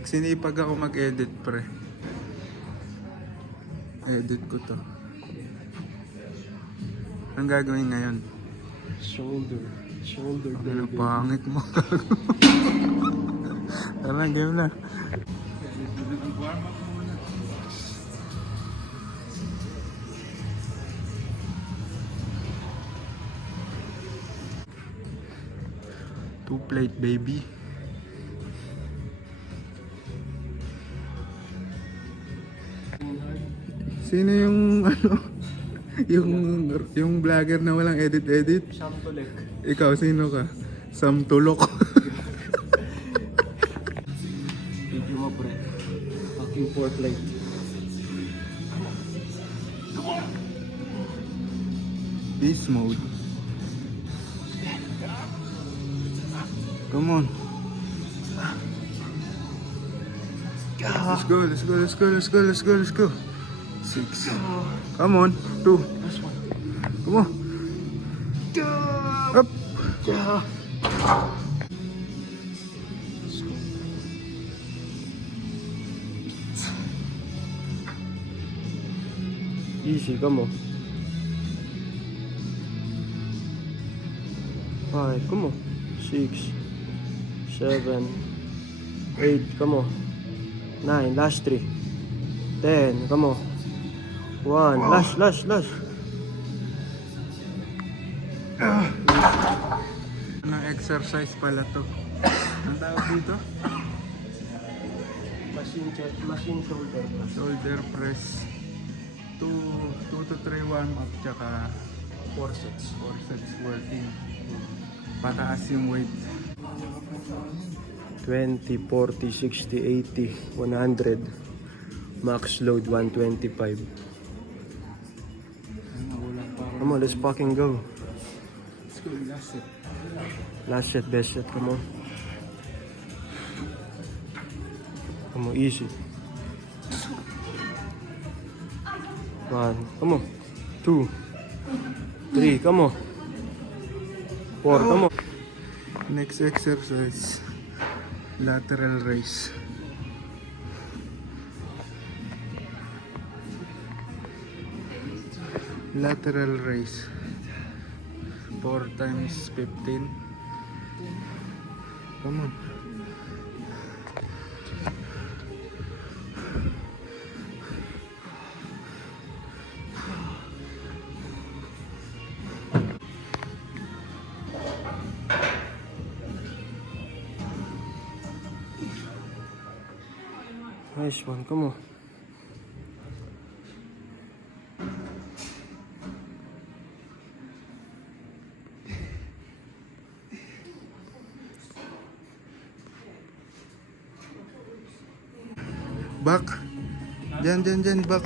Pag sinipag ako mag-edit, pre. Edit ko to. Anong gagawin ngayon? Shoulder Ano baby. pangit mo? Tara, game na. Warm up muna. Two plate baby. Sino yung ano? yung vlogger na walang edit? Samtolek. Ikaw, sino ka? Samtulok. Video mo pre. Fucking 4 plate. Beast mode. Come on. Let's go. 6. Come on. 2. Last one. Come on. Up. Let's go. Easy, come on. Alright, come on. 6, 7, 8, come on. 9, last 3. 10, come on. 1, last. Anong exercise pala to? Ang tawag dito? Machine shoulder. Shoulder press. 2 to 3 warm up tsaka 4 sets. 4 sets working. Pataas yung weight. 20, 40, 60, 80, 100. Max load 125. Come on, let's fucking go. Let's go, last set. Last set, best set, come on. Come on, easy. 1, come on. 2, 3, come on. 4, come on. Next exercise, lateral raise. Lateral raise. 4 times 15. Come on. Nice one, come on. Back. Diyan, back.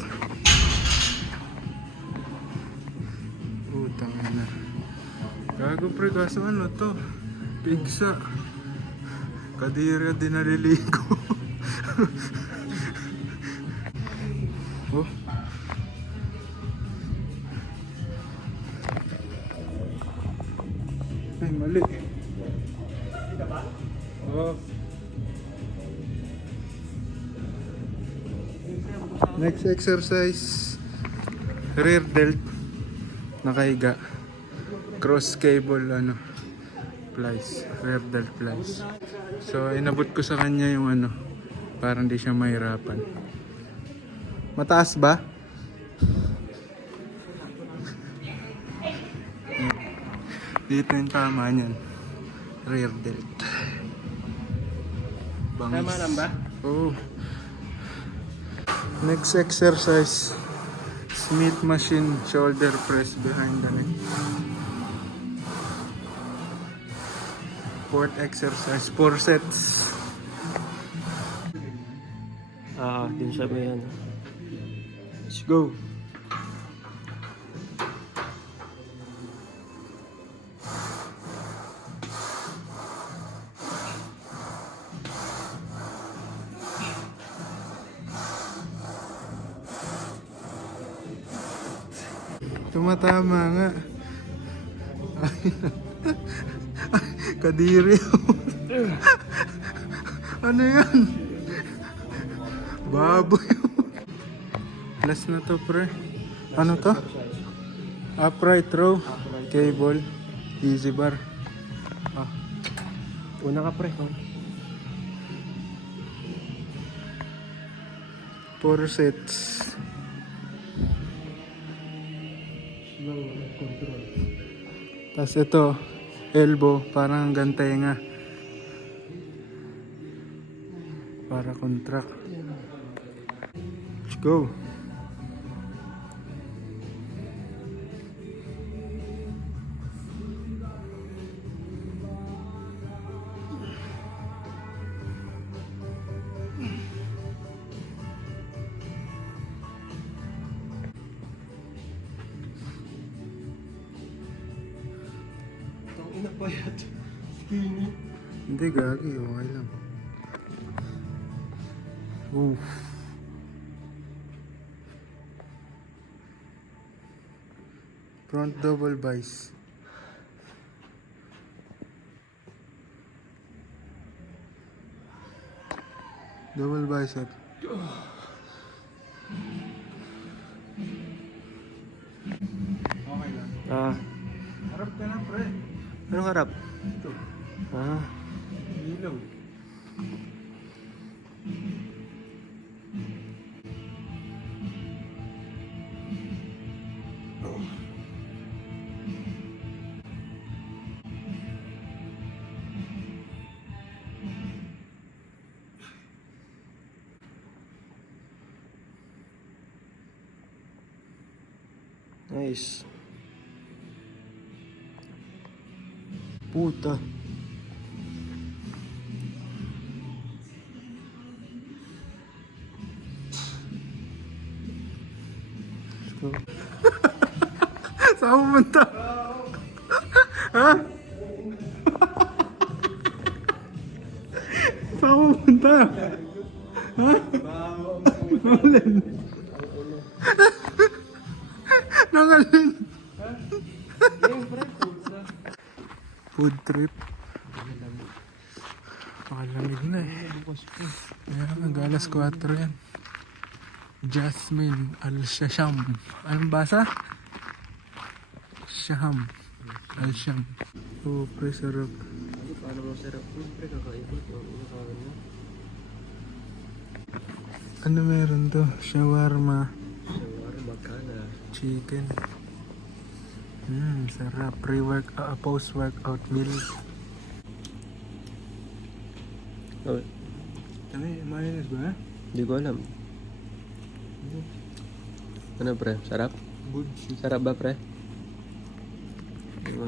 Utang na. Gago pre, kaso ano to? Pigsa. Kadiri din naliligo. Oh. Ay, mali. Oh. Next exercise, rear delt, nakahiga, cross cable plies, rear delt plies. So inabot ko sa kanya yung para hindi siya mahirapan. Mataas ba? Dito yung tama niyan, rear delt. Bangis. Tama lang ba? Oo. Next exercise, Smith machine shoulder press behind the neck. Fourth exercise, 4 sets. Din sa may ano. Let's go. Tumatama nga. Kadiri. Ano yan? Baboy. Last na to, pre. Ano to? Upright row. Cable. Easy bar. Ah. Una ka pre. 4 sets. Tapos ito, elbow, parang hanggang tenga. Para contract. Let's go. Itong ina pa yat. Skinny. Hindi, gagi. Okay lang. Oof. Front double bice. Double bicep. Okay lang. Ah, Harap ka na, pre. anong harap? Ito. Ah, Ilaw. nice. Puta. Let's go. Saan pumunta? Ha? Saan pumunta? Ha? Nangalin. Nangalin. Food trip. Pakalamig na eh. Ayan, nag-alas 4 yan. Jasmine Al-Shasham. Anong basa? Shaham. Al-Sham. Oh, pre, sarap. Paano masarap? Pre, kakaibot. Ano meron to? Shawarma. Shawarma ka na. Chicken. Sarap. Post-workout meal. Oh, Ano yun? Mayonnaise ba? hindi ko alam. Ano pre? Sarap? Bullshit. Sarap ba pre? Diba?